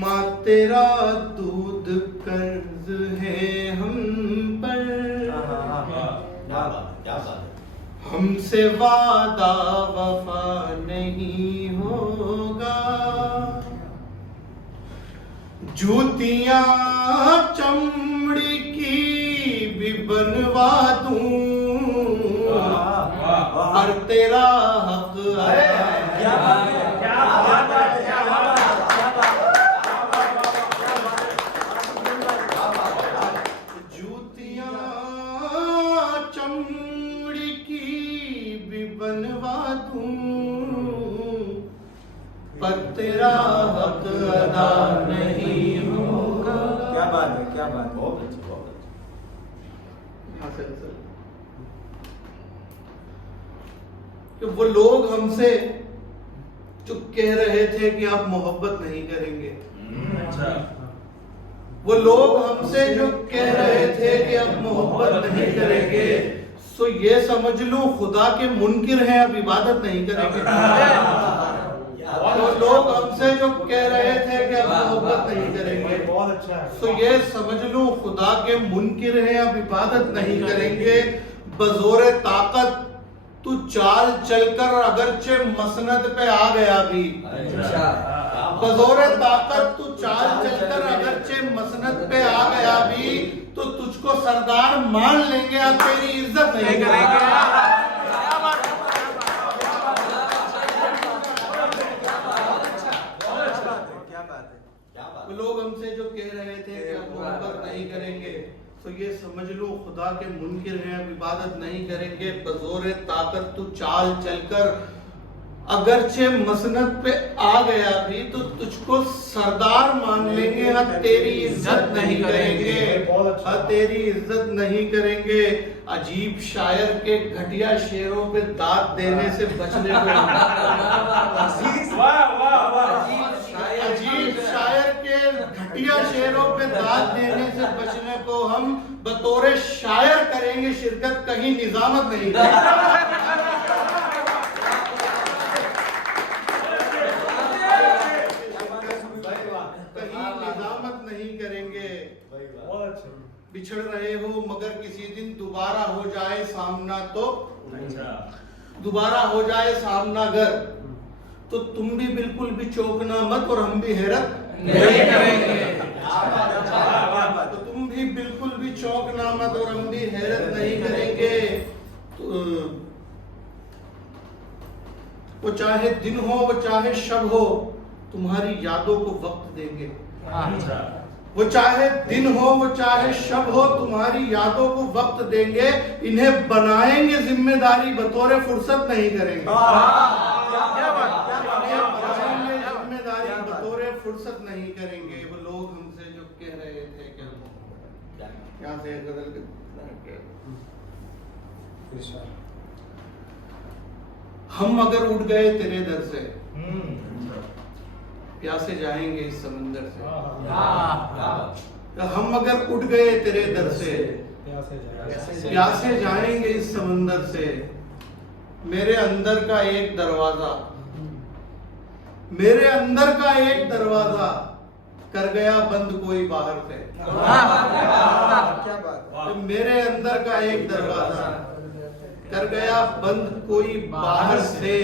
माँ तेरा दूध कर्ज है हम पर, हमसे वादा वफा नहीं होगा। जूतियां चमड़ी की भी बनवा दूं, पर तेरा हक चमड़ी की भी बनवा दूं, पर तेरा हक अदा नहीं होगा। क्या बात है, क्या बात है, बहुत अच्छी, बहुत अच्छी। कि वो लोग हमसे जो कह रहे थे कि आप मोहब्बत नहीं करेंगे, वो लोग हमसे जो कह रहे थे कि आप मोहब्बत नहीं करेंगे, सो ये समझ लो खुदा के मुनकिर हैं, अब इबादत नहीं करेंगे। तो लोग हमसे जो कह रहे थे कि आप मोहब्बत नहीं करेंगे, सो ये समझ लो खुदा के मुनकिर हैं, अब इबादत नहीं करेंगे। बजोरे ताकत तू चाल चलकर अगरचे मसनद पे आ गया भी, बजोरे ताकत तू चाल चलकर अगरचे मसनद पे आ गया भी, तो तुझको सरदार मान लेंगे, अब तेरी इज्जत नहीं करेंगे। लोग हमसे जो कह रहे थे कि अब मोहब्बत नहीं करेंगे, तो ये समझ लो खुदा के मुनकिर हैं, अब इबादत नहीं करेंगे। बजोरे ताकत तू चाल चलकर अगरचे मसनद पे आ गया भी, तो तुझको सरदार मान लेंगे, हाँ तेरी इज्जत नहीं करेंगे, हाँ तेरी इज्जत नहीं करेंगे। अजीब शायर के घटिया शेरों पे दाद देने से बचने को, अजीब शायर के घटिया शेरों पे दाद देने से बचने को हम बतौरे शायर करेंगे शिरकत, कहीं निजामत नहीं करेंगे। बिछड़ रहे हो मगर किसी दिन दोबारा हो जाए सामना, तो दोबारा हो जाए सामना अगर, तो तुम भी बिल्कुल भी चौंकना मत और हम भी हैरत नहीं करेंगे। तो तुम भी बिल्कुल भी चौंकना मत और हम भी हैरत नहीं करेंगे। तो वो चाहे दिन हो वो चाहे शब हो, तुम्हारी यादों को वक्त देंगे। वो चाहे दिन हो वो चाहे शब हो, तुम्हारी यादों को वक्त देंगे। इन्हें बनाएंगे जिम्मेदारी, बतौरे फुर्सत नहीं करेंगे। जिम्मेदारी बतौरे फुर्सत नहीं करेंगे। वो लोग हमसे जो कह रहे थे क्या यहाँ से गजल के, हम अगर उठ गए तेरे दर से, प्यासे जाएंगे इस समंदर से। हम अगर उठ गए तेरे दर से, प्यासे जाएंगे इस समंदर से। मेरे अंदर का एक दरवाजा, मेरे अंदर का एक दरवाजा कर गया बंद कोई बाहर से। तो मेरे अंदर का एक दरवाजा कर गया बंद कोई बाहर से,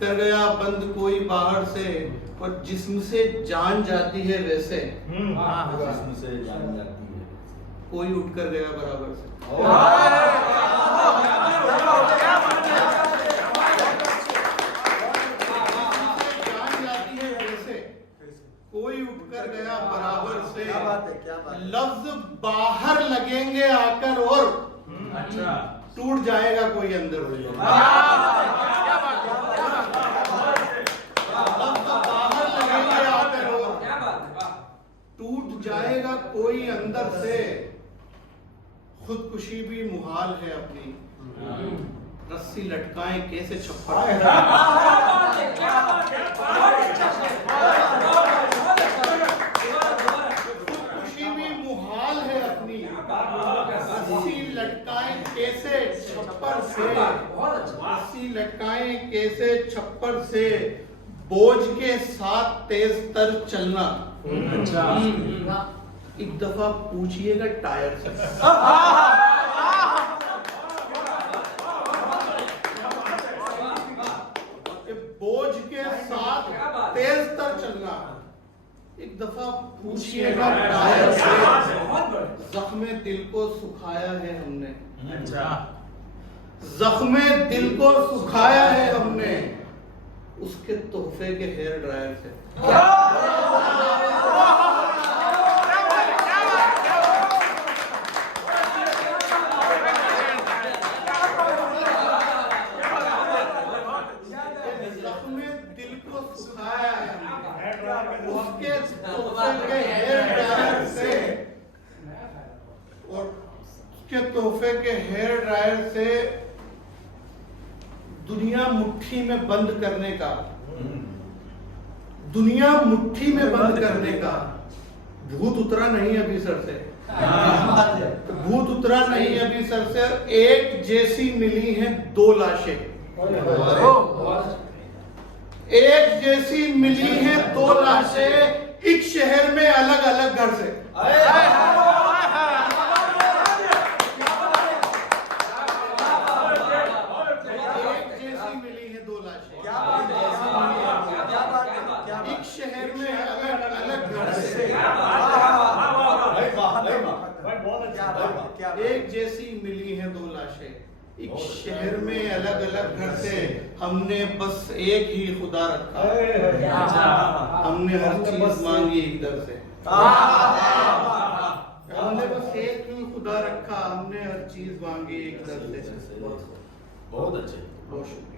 कर गया बंद कोई बाहर से। और जिस्म से जान जाती है वैसे, जिस्म से जान जाती है, कोई उठकर गया बराबर से। जान जाती है वैसे, कोई उठकर गया बराबर से। क्या बात है, क्या बात है। लफ्ज बाहर लगेंगे आकर और टूट जाएगा कोई अंदर से। टूट जाएगा कोई अंदर से। खुदकुशी भी मुहाल है अपनी, रस्सी लटकाएं कैसे छप्पर। खुदकुशी भी मुहाल है अपनी, रस्सी लटकाएं कैसे छप्पर से। से, रस्सी लटकाएं कैसे छप्पर से, बोझ के साथ तेज तर चलना। अच्छा। एक दफा पूछिएगा टायर से। कि बोझ के साथ तेज तर चलना। एक दफा पूछिएगा टायर से। जख्मे दिल को सुखाया है हमने। अच्छा। जख्मे दिल को सुखाया है हमने, उसके तोहफे के हेयर ड्रायर से। जख्मे दिल को सुखाया है हमने, उसके तोहफे के हेयर ड्रायर से। और उसके तोहफे के हेयर ड्रायर से दुनिया मुट्ठी में बंद करने का, दुनिया मुट्ठी में बंद करने का। भूत उतरा नहीं अभी सर से, भूत उतरा नहीं अभी सर से। एक जैसी मिली हैं दो लाशें, एक जैसी मिली हैं दो लाशें, एक शहर में अलग अलग घर से। एक शहर में अलग अलग घर से, एक जैसी मिली हैं दो लाशें, एक शहर में अलग अलग घर से। हमने बस एक ही खुदा रखा, हमने हर चीज मांगी एक दर से। हमने बस एक ही खुदा रखा, हमने हर चीज मांगी एक दर से। बहुत अच्छे, बहुत शुक्रिया।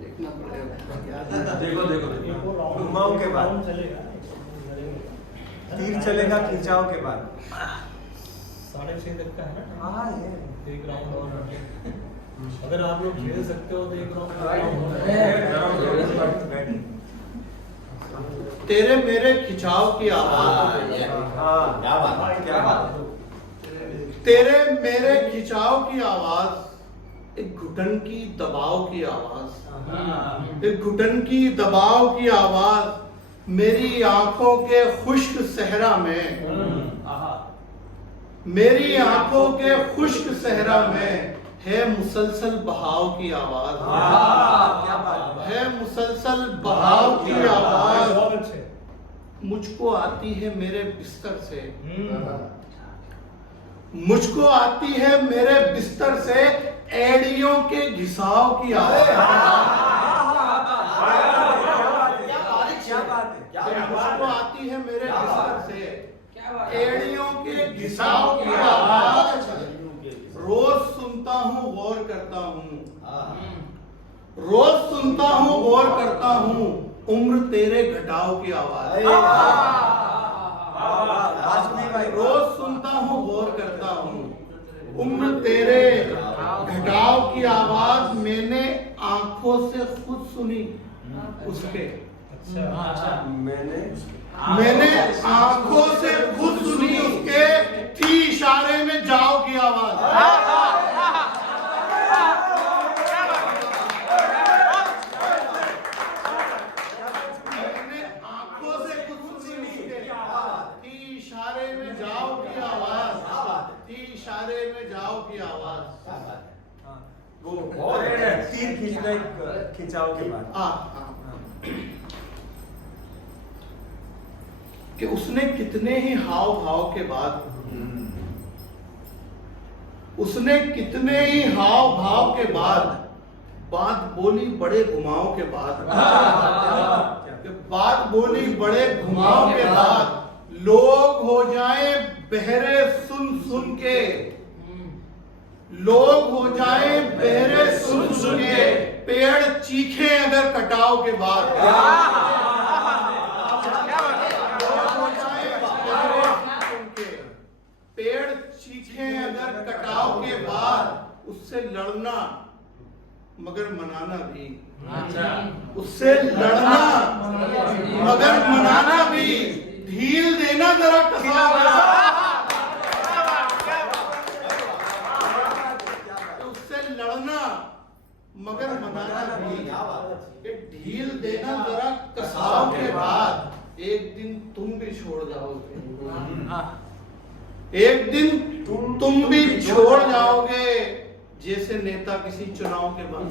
देखना पड़ेगा। देखो देखो घुमाओ के बाद तीर चलेगा, खिंचाओ के बाद 6.5 तक का है ना। हाँ ये एक राउंड और अगर आप लोग खेल सकते हो तो एक राउंड। तेरे मेरे खिंचाव की आवाज, क्या बात, क्या बात। तेरे मेरे खिंचाव की आवाज, एक घुटन की दबाव की आवाज, एक घुटन की दबाव की आवाज। मेरी आंखों के खुश्क सहरा में, मेरी आंखों के खुश्क सहरा में है मुसलसल बहाव की आवाज, है मुसलसल बहाव की आवाज। मुझको आती है मेरे बिस्तर से, मुझको आती है मेरे बिस्तर से एड़ियों के घिसाव की आवाज। मुझको आती है मेरे बिस्तर से एड़ियों के घिसाव की आवाज। रोज सुनता हूँ गौर करता हूँ, रोज सुनता हूँ गौर करता हूँ, उम्र तेरे घटाव की आवाज। रोज सुनता हूँ गौर करता हूँ, उम्र तेरे घटाव की आवाज। मैंने आंखों से खुद सुनी उसके, मैंने आंखों से खुद सुनी उसके, थी इशारे में जाओ की आवाज। मैंने आंखों से खुद सुनी उसके, थी इशारे में जाओ की आवाज, थी इशारे में जाओ की आवाज। वो तीर खींचना खिंचाओ के बाद। कि उसने कितने ही हाव भाव के बाद, उसने कितने ही हाव भाव के बाद बात बोली बड़े घुमाव के बाद, बात बोली बड़े घुमाव के बाद। लोग हो जाएं बहरे सुन सुन के, लोग हो जाएं बहरे सुन सुन के, पेड़ चीखे अगर कटाव के बाद। पेड़ चीखे अगर कटाव के बाद, उससे लड़ना मगर मनाना भी। उससे लड़ना मगर मनाना भी। ढील देना जरा कसाव। मगर मनाना भी। ये ढील देना जरा कसाव के बाद एक दिन तुम भी छोड़ जाओगे, एक दिन तुम भी छोड़ जाओगे, जैसे नेता किसी चुनाव के बाद।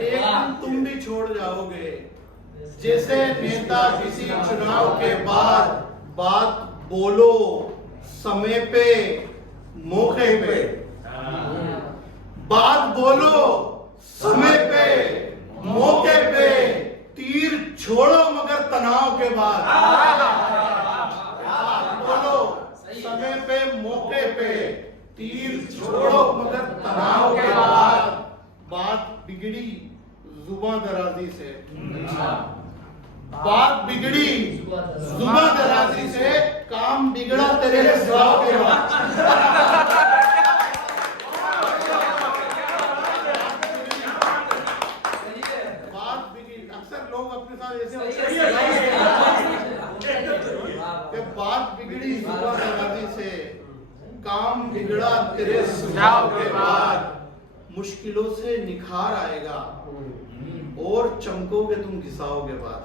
एक दिन तुम भी छोड़ जाओगे, जैसे नेता किसी चुनाव के बाद। बात बोलो समय पे मौके पे, बात बोलो समय पे मौके पे, तीर छोड़ो मगर तनाव के बाद। बात बोलो समय पे मौके पे, तीर छोड़ो मगर तनाव के बाद। बात बिगड़ी जुबान दराजी से, बात बिगड़ी जुबान दराजी से, काम बिगड़ा तेरे हिसाब के बाद। बात बिगड़ी, अक्सर लोग अपने साथ ऐसे होते हैं कि बात बिगड़ी जुबान दराजी से, काम बिगड़ा तेरे सुझाव के बाद। मुश्किलों से निखार आएगा और चमकोगे तुम घिसाओ के बाद।